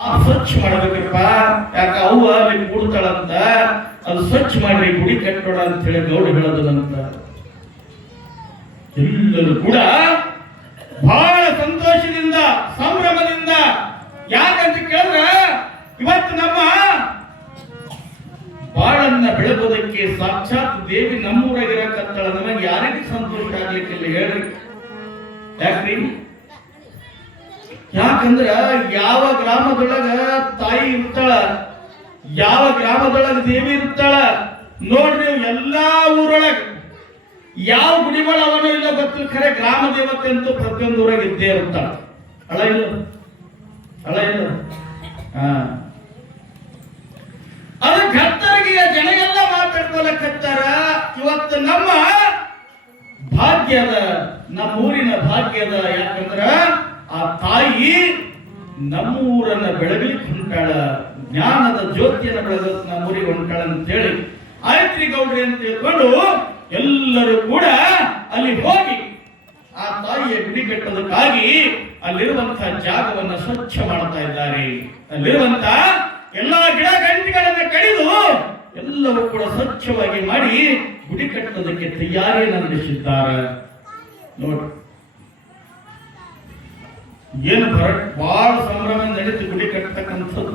ಸ್ವಚ್ಛ ಮಾಡಬೇಕಪ್ಪ. ಯಾಕ ಅವ್ವ ಅಲ್ಲಿ ಕೂಡ್ತಾಳಂತ, ಅದು ಸ್ವಚ್ಛ ಮಾಡ್ರಿ ಗುಡಿ ಕಟ್ಟೋಣ ಅಂತ ಹೇಳಿ ಗೌಡ ಹೇಳೋದನಂತ. ಎಲ್ಲರೂ ಕೂಡ ಬಹಳ ಸಂತೋಷದಿಂದ ಸಂಭ್ರಮದಿಂದ, ಯಾಕಂತ ಕೇಳಿದ್ರೆ ಇವತ್ತು ನಮ್ಮ ಬಾಳನ್ನ ಬೆಳಗೋದಕ್ಕೆ ಸಾಕ್ಷಾತ್ ದೇವಿ ನಮ್ಮೂರಾಗಿರಕತ್ತಳ. ನಮಗೆ ಯಾರಿಗೆ ಸಂತೋಷ ಆಗ್ಲಿಕ್ಕಿಲ್ಲ ಹೇಳ್ರಿ? ಯಾಕ್ರಿ? ಯಾಕಂದ್ರ ಯಾವ ಗ್ರಾಮದೊಳಗ ತಾಯಿ ಇರ್ತಾಳ, ಯಾವ ಗ್ರಾಮದೊಳಗ ದೇವಿ ಇರ್ತಾಳ ನೋಡ್ರಿ, ಎಲ್ಲಾ ಊರೊಳಗ ಯಾವ ಗುಡಿಗಳು ಅವನು ಇಲ್ಲ ಗೊತ್ತಿಲ್ಲ, ಖರೆ ಗ್ರಾಮ ದೇವತೆ ಅಂತೂ ಪ್ರತಿಯೊಂದು ಊರಾಗ ಇದ್ದೇ ಇರ್ತಾಳ. ಅಳ ಇಲ್ಲ, ಅಳ ಇಲ್ಲ. ಅದು ಕರ್ತರಿಗೆ ಜನ ಎಲ್ಲ ಮಾತಾಡ್ಕೊಳಕತ್ತಾರ. ಇವತ್ತು ನಮ್ಮ ಭಾಗ್ಯದ, ನಮ್ಮ ಊರಿನ ಭಾಗ್ಯದ. ಯಾಕಂದ್ರ ಆ ತಾಯಿ ನಮ್ಮ ಊರನ್ನ ಬೆಳಗಲಿಕ್ಕೆ ಹೊಂಟಾಳ, ಜ್ಞಾನದ ಜ್ಯೋತಿಯನ್ನು ಬೆಳಗ ನಮ್ಮೂರಿಗೆ ಹೊಂಟಾಳ ಅಂತೇಳಿ ಆಯ್ತ್ರಿ ಗೌಡ್ರಿ ಅಂತ ತಿಳ್ಕೊಂಡು ಎಲ್ಲರೂ ಕೂಡ ಅಲ್ಲಿ ಹೋಗಿ ಆ ತಾಯಿಯ ಗುಡಿ ಕಟ್ಟೋದಕ್ಕಾಗಿ ಅಲ್ಲಿರುವಂತಹ ಜಾಗವನ್ನು ಸ್ವಚ್ಛ ಮಾಡ್ತಾ ಇದ್ದಾರೆ. ಅಲ್ಲಿರುವಂತ ಎಲ್ಲಾ ಗಿಡ ಗಂಟಿಗಳನ್ನ ಕಡಿದು ಎಲ್ಲವೂ ಕೂಡ ಸ್ವಚ್ಛವಾಗಿ ಮಾಡಿ ಗುಡಿ ಕಟ್ಟೋದಕ್ಕೆ ತಯಾರಿಯನ್ನು ನಡೆಸಿದ್ದಾರೆ. ನೋಡಿ ಏನು ಬಹಳ ಸಂಭ್ರಮ ನಡೀತು ಗುಡಿ ಕಟ್ಟತಕ್ಕಂಥದ್ದು.